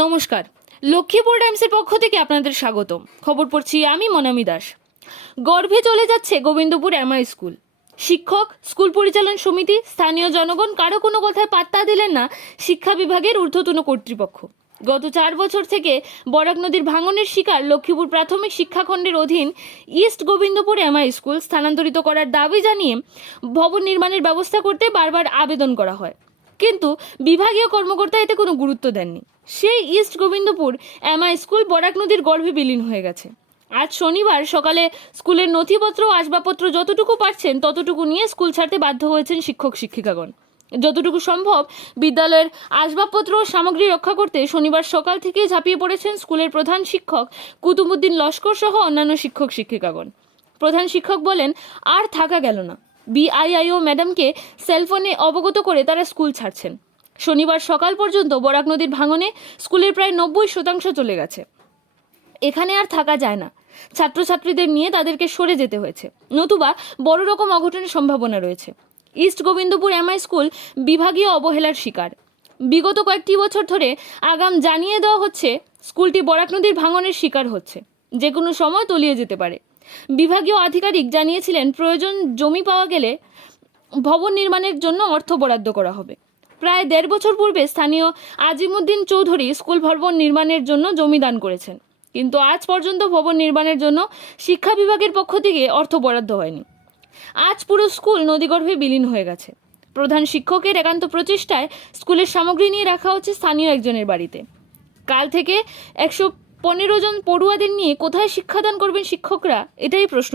নমস্কার। লক্ষ্মীপুর টাইমসের পক্ষ থেকে আপনাদের স্বাগতম। খবর পড়ছি আমি মনামি দাস। গর্ভে চলে যাচ্ছে গোবিন্দপুর এমআই স্কুল। শিক্ষক, স্কুল পরিচালন সমিতি, স্থানীয় জনগণ কারও কোনো কথায় পাত্তা দিলেন না শিক্ষা বিভাগের ঊর্ধ্বতন কর্তৃপক্ষ। গত চার বছর থেকে বরাক নদীর ভাঙনের শিকার লক্ষ্মীপুর প্রাথমিক শিক্ষাখণ্ডের অধীন ইস্ট গোবিন্দপুর এমআই স্কুল স্থানান্তরিত করার দাবি জানিয়ে ভবন নির্মাণের ব্যবস্থা করতে বারবার আবেদন করা হয়। কিন্তু বিভাগীয় কর্মকর্তা এতে কোনো গুরুত্ব দেননি। সেই east Gobindapur ME school Barak নদীর গর্ভে বিলীন হয়ে গেছে। আজ শনিবার সকালে স্কুলের নথিপত্র ও আসবাবপত্র যতটুকু পারছেন ততটুকু নিয়ে স্কুল ছাড়তে বাধ্য হয়েছেন শিক্ষক, শিক্ষিকাগণ। যতটুকু সম্ভব বিদ্যালয়ের আসবাবপত্র ও সামগ্রী রক্ষা করতে শনিবার সকাল থেকেই ঝাঁপিয়ে পড়েছেন স্কুলের প্রধান শিক্ষক কুতুবুদ্দিন লস্কর সহ অন্যান্য শিক্ষক, শিক্ষিকাগণ। প্রধান শিক্ষক বলেন, আর থাকা গেল না। বিআইআইও ম্যাডামকে সেলফোনে অবগত করে তারা স্কুল ছাড়ছেন। শনিবার সকাল পর্যন্ত বরাক নদীর ভাঙনে স্কুলের প্রায় নব্বই শতাংশ চলে গেছে। এখানে আর থাকা যায় না। ছাত্রছাত্রীদের নিয়ে তাদেরকে সরে যেতে হয়েছে। নতুবা বড় রকম অঘটনের সম্ভাবনা রয়েছে। ইস্ট গোবিন্দপুর এমআই স্কুল বিভাগীয় অবহেলার শিকার। বিগত কয়েকটি বছর ধরে আগাম জানিয়ে দেওয়া হচ্ছে স্কুলটি বরাক নদীর ভাঙনের শিকার হচ্ছে। যে কোনো সময় তলিয়ে যেতে পারে। বিভাগীয় আধিকারিক জানিয়েছিলেন, প্রয়োজন জমি পাওয়া গেলে ভবন নির্মাণের জন্য অর্থ বরাদ্দ করা হবে। প্রায় দেড় বছর পূর্বে স্থানীয় আজিমুদ্দিন চৌধুরী স্কুল ভবন নির্মাণের জন্য জমি দান করেছেন। কিন্তু আজ পর্যন্ত ভবন নির্মাণের জন্য শিক্ষা বিভাগের পক্ষ থেকে অর্থ বরাদ্দ হয়নি। আজ পুরো স্কুল নদীগর্ভে বিলীন হয়ে গেছে। প্রধান শিক্ষকের একান্ত প্রচেষ্টায় স্কুলের সামগ্রী নিয়ে রাখা হচ্ছে স্থানীয় একজনের বাড়িতে। কাল থেকে একশো পনেরো জন পড়ুয়াদের নিয়ে কোথায় শিক্ষাদান করবেন শিক্ষকরা? এটাই প্রশ্ন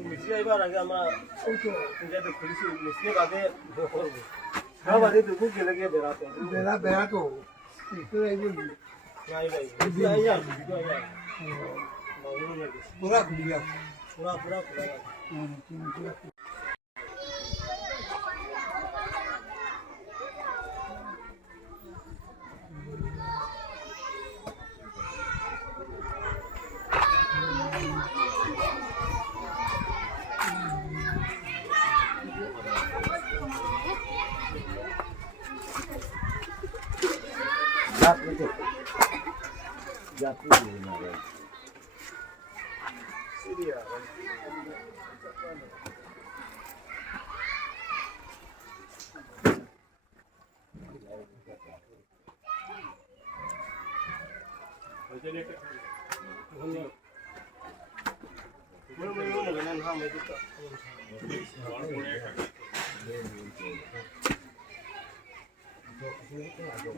মিষ্টি আইবার আগে আমরা পূজাতে খুলেছি মিষ্টি বাদে করব সব আগে দুপুর গেলে গিয়ে বেড়াতে বেলা বেড়াতো একটু একদিন নাই ভাই মিষ্টি আই যাও মিষ্টি আই যাও পুরা খুলি যাও পুরা পুরা Yat mı tut? Yat mı diyelim abi? Siriya. Özellikle. Bunu bunu.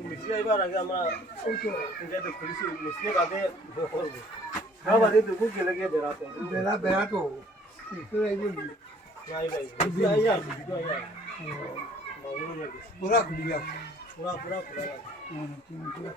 মিষ্টি আইবার আগে আমরা পূজাতে খুলেছি মিষ্টি বাদে করব সব আগে দুপুর গেলে গিয়ে বেড়াতে বেলা বেড়াতো পুরা। খুলি পুরা পুরা পুরা